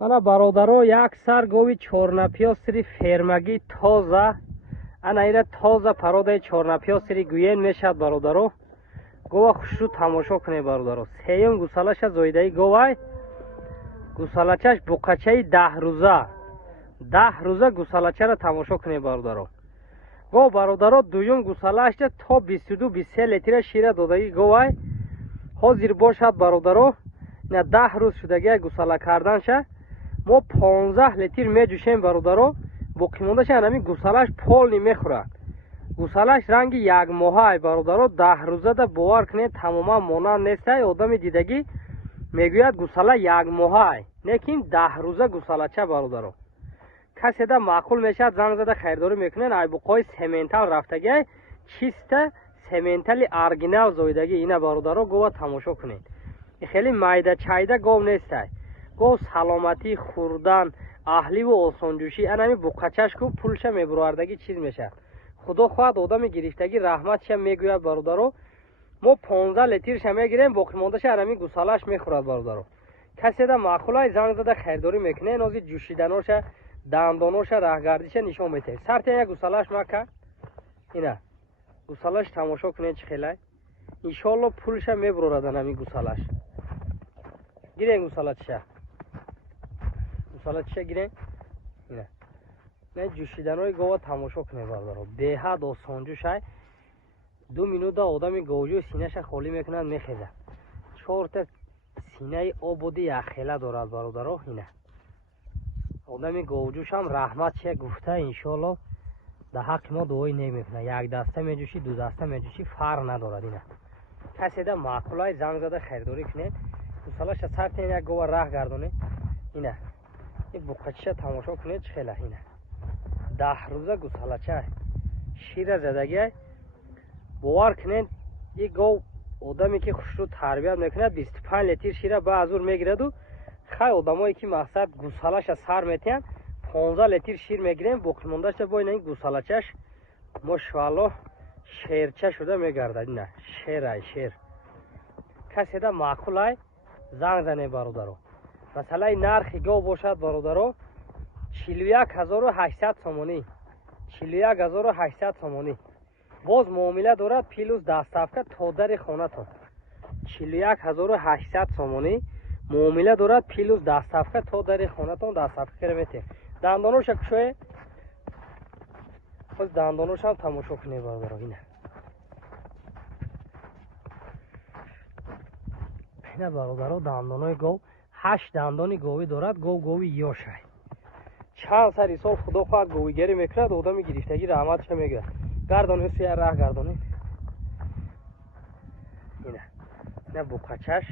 Ана бародаро як сар гови чорнапёсри фермагӣ тоза ана ира тоза пародаи чорнапёсри гӯен мешавад бародаро. гова хушрӯ тамошо кунед бародаро. сеюм гусалаша зоидаи говай гусалачаш буқачаи 10 рӯза 10 рӯза гусалачара тамошо кунед бародаро. гов бародаро дуюм гусалашда то 22-23 литра шира додагӣ говай ҳозир бошад бародаро. на 10 рӯз шудагия гусала карданша мо 15 литр меҷӯшем бародаро. боқимондаша анами гусалаш полни мехӯрад. гусалаш ранги якмоҳаи бародаро. 10 рӯзада бовар кунед тамоман монанд нестай. одами дидагӣ мегӯяд гусала якмоҳаи, лекин 10 рӯза гусалача бародаро. каседа маъқул мешавад занг зада хайрдорӣ мекунед. айбуқои сементал рафтагиай чиста сементали оригинал зоидагӣ ина бародаро гова тамошо кунед. хеле майда чайда гов нестай. гов саломатӣ хӯрдан аҳливу осонҷӯшӣ анами буқачашку пулша мебуровардагӣ чиз мешавад. худо хоҳад одами гирифтагӣ раҳматша мегӯяд бародаро. мо 15 литрша мегирем боқимондаша анами гусалаш мехӯрад бародаро. каседа маъқулай занг зада хайрдорӣ мекунед. озир ҷӯшиданоша дандоноша раҳгардиша нишон метаҳед. сартия як гусалаш мака ина гусалаш тамошо кунед чӣ хелай. иншоалло пулша мебурорад анами гусалаш. гирен гусалачша гирен ина не ҷӯшиданои гова тамошо кунед бародаро. беҳад осонҷӯшай 2 минута одами говҷӯ синаша холӣ мекунад мехезад. 4 та синаи ободи яхела дорад бародаро. ина одами говҷӯшам раҳматша гуфта иншоалло дар ҳаққи мо дуои нек мекунад. як даста меҷӯшӣ ду даста меҷӯшӣ фарқ надорад. ина каседа маъқулай занг зада хайрдорӣ кунед. гусалаша сартен як гова раҳ гардонед. ина ин буқачаша тамошо кунед чӣ хела. ина 10 рӯза гусалача шира задагиай бовар кунед. ин гов одаме ки хушрӯ тарбият мекунад 25 литр шира ба азур мегираду хай одамое ки мақсад гусалаша сар метиҳанд 15 литр шир мегирем. боқимондаша бо ина ин гусалачаш мошоалло шерча шуда мегардад. ина шерай шер. каседа маъқулай занг зане бародаро. масалаи нархи гов бошад бародаро 41800 сомонӣ 41800 сомонӣ. боз муомила дорад плюс даставка то дари хонатон. 41800 сомонӣ муомила дорад плюс даставка то дари хонатон. даставка кара метем. дандоноша кушое боз дандоношам тамошо кунед бародаро. ина ина бародаро дандонои гов 8 дандони говӣ дорад. гови ёшай чанд сари сол худо хоҳад говигарӣ мекунад. одами гирифтагӣ раҳматша мегӯяд. гардонед суя раҳ гардонед. ина буқачаш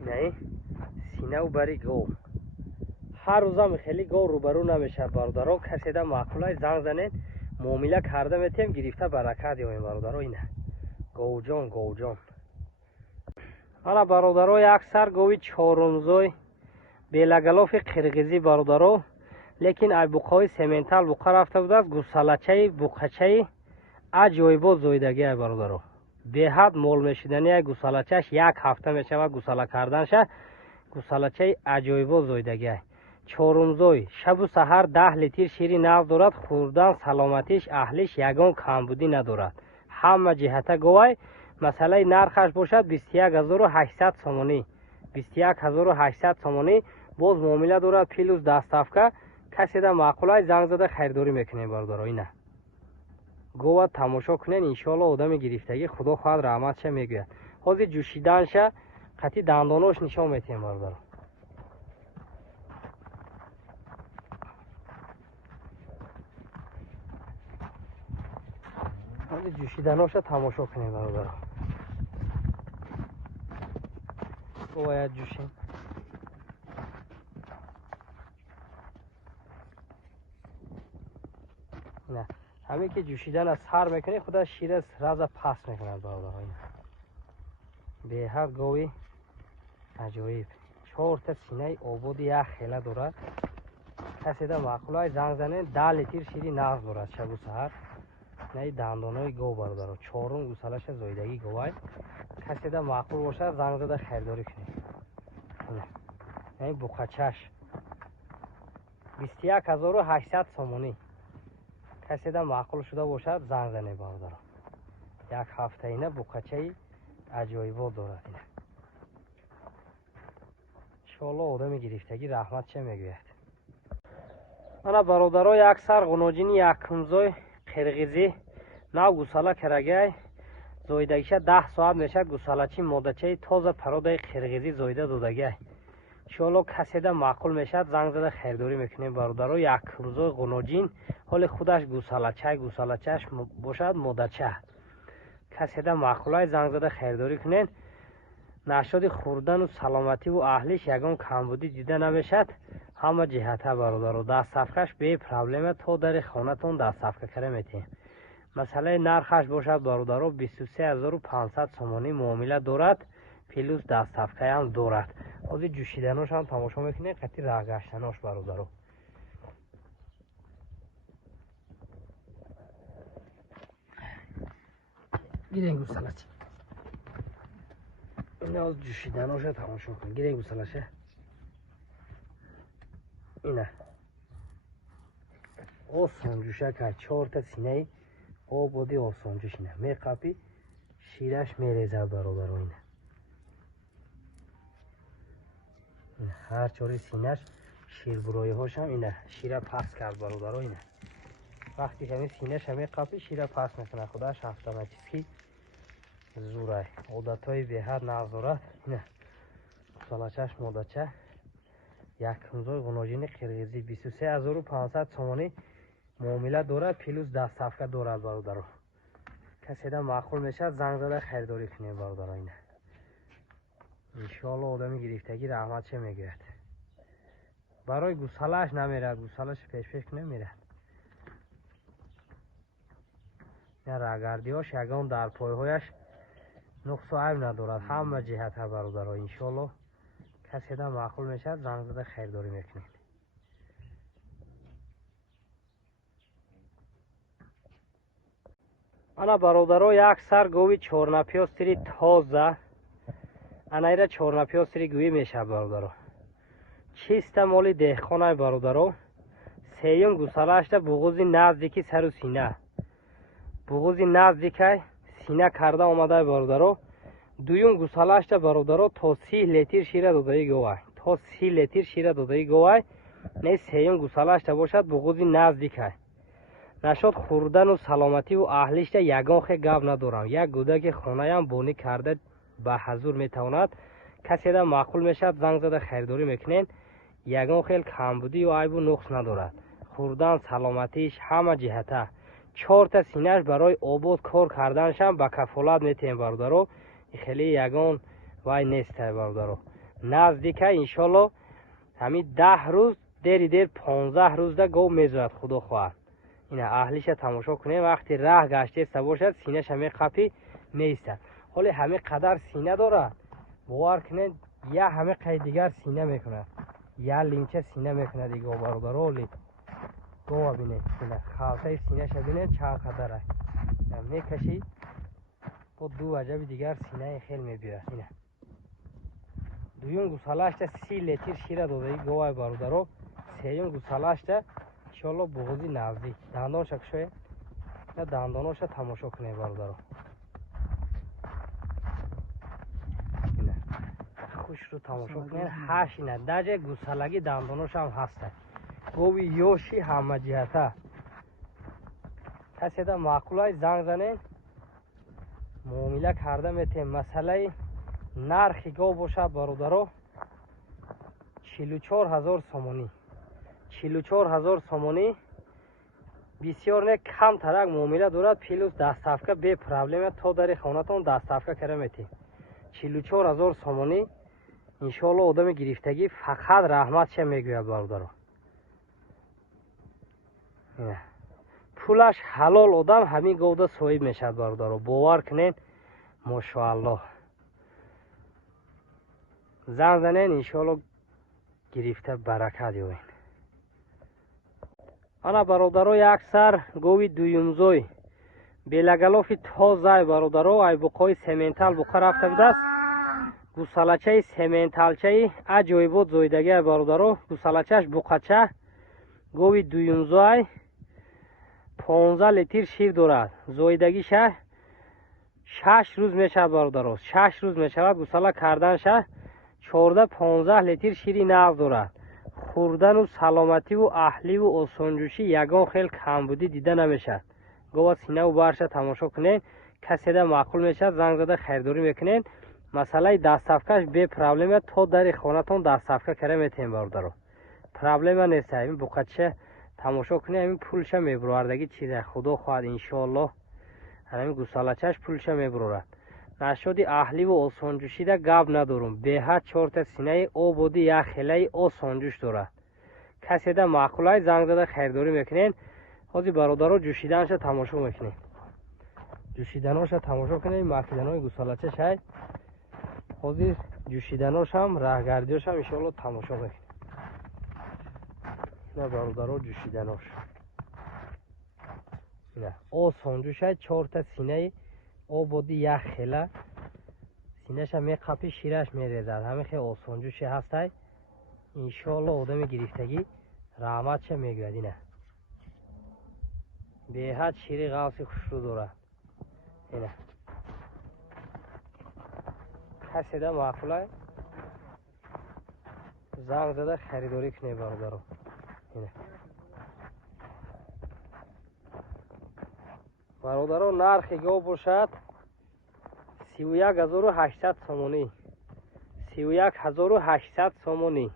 инаи синаву бари гов. ҳар рӯзам хеле гов рӯбарӯ намешавад бародаро. каседа маъқулай занг занед муомила карда метем гирифта баракат ёем бародаро. ина говҷон говҷон. ана бародаро як сар гови чорумзой белагалофи қирғизӣ бародаро. лекин айбуқаҳои сементал буқа рафта будааст. гусалачаи буқачаи аҷоибо зоидагиай бародаро. беҳад мол мешиданиай гусалачаш як ҳафта мешавад гусала карданша. гусалачаи аҷоибо зоидагиай чорумзой шабу саҳар 10 литр шири нағз дорад. хӯрдан саломатиш аҳлиш ягон камбудӣ надорад. ҳама ҷиҳата говай масалаи нархаш бошад 21800 сомонӣ 21800 сомонӣ. боз муомила дорад плюс даставка. каседа маъқулай занг зада хайрдорӣ мекунед бародаро. ина гова тамошо кунед. иншоалло одами гирифтагӣ худо хоҳад раҳматша мегӯяд. ҳозир ҷӯшиданша қатъи дандонош нишон метиҳем бародаро. ҳозир ҷӯшиданоша тамошо кунед бародаро. гова як ҷӯшем. ина ҳаме ки ҷӯшидана сар мекунед худа шира раза паст мекунад бародаро. ина беҳад гови аҷоиб 4 та синаи ободи як хела дорад. каседа маъқулай занг занед 10 литр шири нағз дорад шабу саҳар. наи дандонои гов бародаро. чорум гусалаша зоидагӣ говай. каседа маъқул бошад занг зада хайрдорӣ кунед. این بوقچش 21800 سومونی. کسی دا معقول شده باشد زنگ زنه برادر. یک هفته اینه بوقچه عجایبات دارد. اینه انشاءالله آدم گرفتگی رحمت چه میگوید. انا برادرای اکثر غنوجینی یکمزای قرغیزی نو گوساله کرگه زویدگیشه 10 ساعت میشه گوسالچی مادچه تازه پرودای قرغیزی زویده دودگه. انشاءالله کسی ده معقول میشد زنگ زده خیرداری میکنیم برادرها. یکمزای غنوجین حال خودش گوسالچهش باشد مادچه. کسی ده معقولای زنگ زده خیرداری کنین. نشد خوردن و سلامتی و اهلیش یگان کمبودی دیده نمیشد. همه جهته برادر دست صفقش به پرابلم تو در خانتون دست صفقه کرده میتیم. مثلا نرخش باشد برادر 23500 سومانی معامله دارد. پلوس دست صفقه هم دارد. از جوشیدناش هم تماشا میکنه قطعی رگشتناش برادر. گیرین گوسالچ اینه از جوشیدناش تماشا کن. گیرین گوسالچه اینه آسان جوشه که 4 تا سینه آبادی آسان جوش اینه میقپی شیرش میریزد برادر. اینه هر 4 سینهش شیر برای هاش هم اینه شیره پس کرد برادر. اینه وقتی که سینهش هم میقپی شیره پس میکنه خودش اتوماتیکی زوره عادتهای به حد نذاره. اینه گوسالچهش مادچه یکمزای غنوجین قرغیزی 23500 سومانی معامله دارد. پلوس دست صفقه دارد برادر. کسی ده معقول میشه زنگ زده خریداری کنه برادر. اینه انشاءالله آدمی گرفتگی رحمت چه میگوید. برای گوسالش نمیرد گوسالش پیش نمیرد. یا رگردی هاش یگان در پای هایش نقص و عیب ندارد. همه جهت ها برادر. انشاءالله کسی ده معقول میشه زنگ زده خریداری میکنید. انا برادرها یک سر گوی چورنپیاستری تازه انا ایره چورنپیاستری گوی میشه برادرها. چیست مالی دهخانه برادرها. سیون گوساله‌اش بغوزی نزدیکی سر و سینه بغوزی نزدیکی سینه کرده آمده برادرها. دویم گوساله‌اش برادرها تا 30 لیتر شیر دادایی گوه تا 30 لیتر شیر دادایی گوه. نه سیون گوساله‌اش باشد بغوزی نزدیکی نشد خوردن و سلامتی و اهلیش یگان خیلی گپ ندارم. یک گودک خانه هم بونی کرده به حضور میتواند. کسی ده معقول میشد زنگ زده خریداری میکنین. یگان خیلی کمبودی و عیب و نقص ندارد. خوردن سلامتیش همه جهته 4 تا سینهش برای آباد کار کردنش هم به کفالت میتیم برادرو. خیلی یگان وای نیست برادرو. نزدیکه انشالله همین 10 روز دیر 15 روز ده گو میزد خدا خواهد. اینه اهلیش تماشا کنه. وقتی راه گشته است باشد سینه‌ش همه قپی میسته. حالی همه قدر سینه داره باور کنه یا همه قید دیگر سینه میکنه یا لینچه سینه میکنه دیگه برادر. حالی گو ببینید اینه خالصه سینه‌ش ببینید چقدر قدره میکشی با دو عجب دیگر سینه خیلی میبیره. اینه دویم گوساله‌اش 30 لیتر شیر داده گو برادر. سیوم گوساله‌اش انشالله بغوزی نزدیک دندانش اکشوه یا دنداناش تماشا کنه برادر. اینه خوش رو تماشا کنه. هش اینه دجه گوسالگی دنداناش هم هسته گوی یوشی همه جهته. کسی ده معقولای زنگ زنه معامله کرده میتیم. مسئله نرخی گو باشه برادر 44000 سومانی 44000 سومانی بسیار نه کم ترک معامله دارد. پلوس دست صفقه به پرابلم تا در خانتون دست صفقه کرده میتیم. 44000 سومانی انشاءالله آدم گرفتگی فقط رحمت چه میگوید برادر. پولش حلال آدم همین گوده صاحب میشد برادر. باور کنین ماشاءالله زنگ زنین انشاءالله گرفته برکت یابین. انا برادرای اکثر گوی دویمزوی بلگلافی تازه برادرها ای بقای سمنتال بخار رفته بوده است. гусалачаи сементалчаи аҷоибот зоидагия бародаро. Гусалачаш буқача гови дуюмзоай 15 литр шир дорад. зоидагиша 6 рӯз мешавад бародаро. 6 рӯз мешавад гусала карданша 14-15 литр шири нағз дорад. хурдану саломативу аҳливу осонҷӯшӣ ягон хел камбудӣ дида намешавад. гова синаву барша тамошо кунед. каседа маъқул мешавад занг зада хайрдорӣ мекунед. масъалаи дастсафкаш бе проблема то дари хонатон дастсафка кара метавем бародаро. проблема нест. ин буқача тамошо кунед. ин пулша мебурордаги чиза худо хоҳад иншоаллоҳ. ҳамин гусалачаш пулша мебурорад. нашоди аҳливу осонҷӯшида гап надорум. беҳад 4 синаи ободи як хелаи осонҷӯш дорад. каседа маъқулай занг зада хайрдорӣ мекунед. ҳозир бародаро ҷӯшиданша тамошо мекунед. ҷӯшиданоша тамошо кунед. макиданои гусалачашай ҳозир ҷӯшиданошам раҳгардиёшам иншоаллоҳ тамошо мекунед. ина бародаро ҷӯшиданош ина осонҷӯшай 4 синаи ободи як хела синаша меқапи шираш мерезад. ҳамин хел осонҷӯше ҳастай. иншоаллоҳ одами гирифтагӣ раҳматша мегӯяд. ина беҳад шири ғавси хушрӯ дорад. ина каседа маъқулай занг зада харидорӣ кунед бародаро. ина бародаро нархи гов бошад 31800 сомонӣ. 31800 сомонӣ.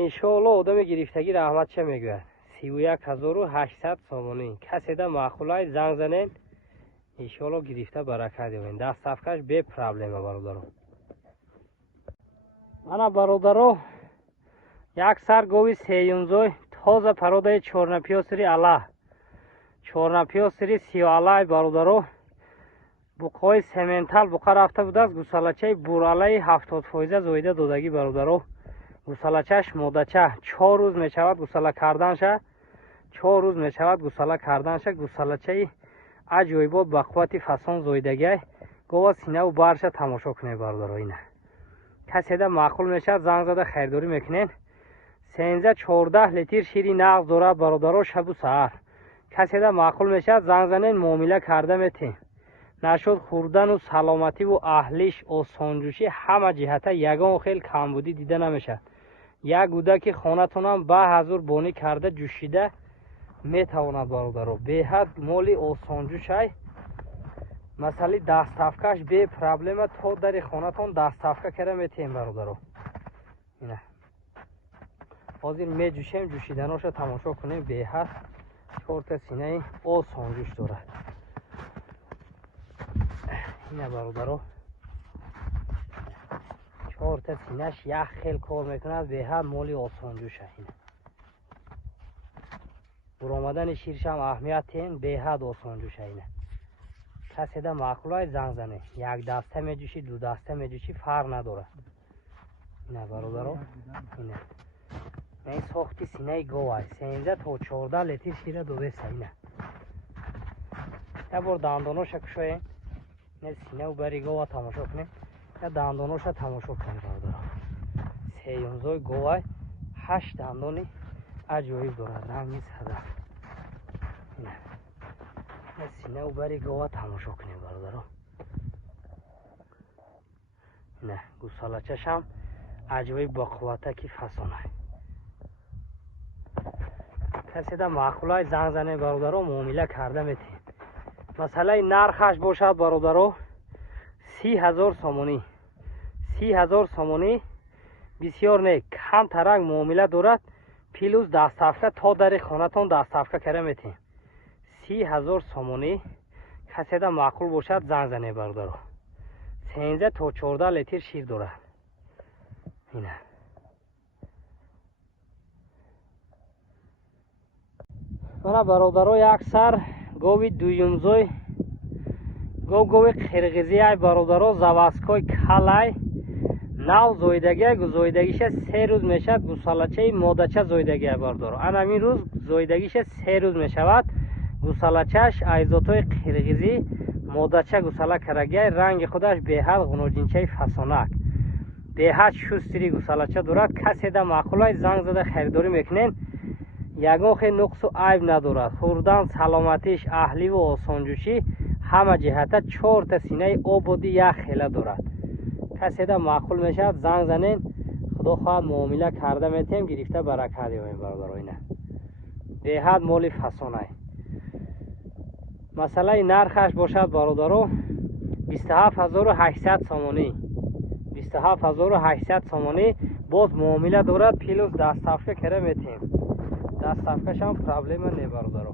иншоаллоҳ одами гирифтагӣ раҳматша мегӯяд. 31800 сомонӣ. каседа маъқулай занг занед. иншоаллоҳ гирифта баракат ёбед. дастсафкаш бе проблема бародаро. мана бародаро як сар гови сеюмзой тоза пародаи чорнапиёсири ала. чорнапиёсири сиёалай бародаро. буқои сементал буқа рафта будааст. гусалачаи буралаи 70% зоида додагӣ бародаро. гусалачаш модача 4 рӯз мешавад гусала карданша. 4 рӯз мешавад гусала карданша. гусалачаи аҷоибот ба қуввати фасон зоидагиай. гова синаву барша тамошо кунед бародаро. ина каседа маъқул мешавад занг зада хайрдорӣ мекунед. 13-14 литр шири нағз дорад бародаро. шабу саҳар каседа маъқул мешавад занг занед. муомила карда метем. нашуд хурдану саломативу аҳлиш осонҷӯшӣ ҳама ҷиҳата ягон хел камбудӣ дида намешавад. як гудаки хонатонам ба ҳазур бонӣ карда ҷӯшида метавонад бародаро. беҳад моли осонҷӯшай. масъалаи дастсафкаш бе проблема то дари хонатон дастсафка кара метавем бародаро. ина ҳозир меҷӯшем. ҷӯшиданоша тамошо кунем. беҳад 4 синаи осонҷӯш дорад. ина бародаро 4 синаш як хел кор мекунад. беҳад моли осонҷӯша. ина буромадани ширшам аҳамият тен. беҳад осонҷӯша. ина каседа маъқулай занг зане. як даста меҷӯшӣ ду даста меҷӯшӣ фарқ надорад. ина бародаро ина ин сохти синаи говай 13 то 14 литр шира додеста. ина як бор дандоноша кушоем. ина синаву бари гова тамошо кунем. ина дандоноша тамошо кунем бародаро. сеюмзои говай 8 дандони аҷоиб дорад. ранги садаф. ина синаву бари гова тамошо кунем бародаро. ина гусалачашам аҷоиб ба қувватаки фасонай. каседа маъқулай занг занед бародаро. муомила карда метавем. масъалаи нархаш бошад бародаро 30000 сомонӣ. 30000 сомонӣ бисёр не кам тарак муомила дорад. плюс дастсафка то дари хонатон дастсафка кара метавем. 30000 сомонӣ. каседа маъқул бошад занг занед бародаро. 13 то 14 литр шир дорад. ина мана бародаро як сар гови дуюмзой гови қирғизиай бародаро. завазкой калай нав зоидагиай. зоидагиша 3 рӯз мешавад. гусалачаи модача зоидагиай бародаро. анамин рӯз зоидагиша 3 рӯз мешавад. гусалачаш айзотои қирғизӣ модача гусала карагия, ранги худаш беҳад ғунӯҷинчаи фасонак. беҳад шустири гусалача дорад. каседа маъқулай занг зада харидорӣ мекунен. ягон хел нуқсу айб надорад. хӯрдан, саломатиш, аҳливу осонҷӯшӣ ҳама ҷиҳата 4 та синаи ободи як хела дорад. каседа маъқул мешавад занг занен, худо хоҳад муомила карда метем, гирифта баракат ёбем бародароина. беҳад моли фасонай. масъалаи нархаш бошад бародаро 27800 сомонӣ. 27800 сомонӣ боз муомила дорад, плюс дастафка кара метем. дастафкашам проблема не бародаро.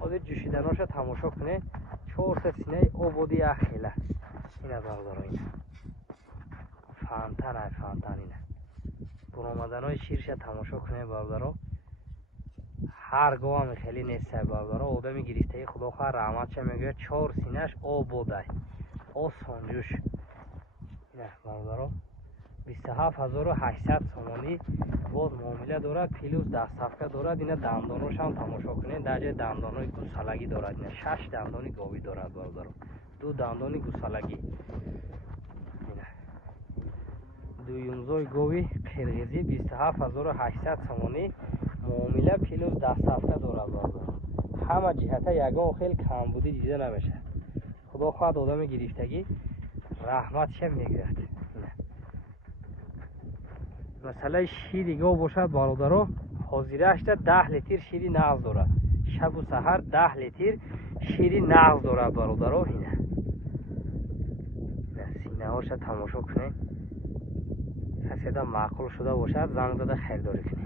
ҳозир ҷӯшиданоша тамошо кунед. 4 та синаи ободи як хела. ина бародаро, ина фантан ай фантан. ина буромаданои ширша тамошо кунед бародаро. ҳар гоҳам хеле нестай бародаро. одами гирифтаи худо хоҳад раҳматша мегӯяд 4 синаш ободай осонҷӯш. ина бародаро 27800 сомонӣ боз муомила дорад, плюс дастафка дорад. ина дандоношам тамошо кунед. даҷа дандонои гусалагӣ дорад. ина 6 дандони говӣ дорад бародаро. 2 дандони гусалагӣ. ина дуюмзои гови қирғизӣ 27800 сомонӣ муомила плюс дастафка дорад бародаро. ҳама ҷиҳата ягон хел камбудӣ дида намешавад. худо хоҳад одами гирифтагӣ раҳматша мегӯяд. масъалаи шири гов бошад бародаро. ҳозирашда 10 литр шири нағз дорад. шабу саҳар 10 литр шири нағз дорад бародаро. ина синаҳоша тамошо кунед. каседа маъқул шуда бошад занг зада харидорӣ кунед.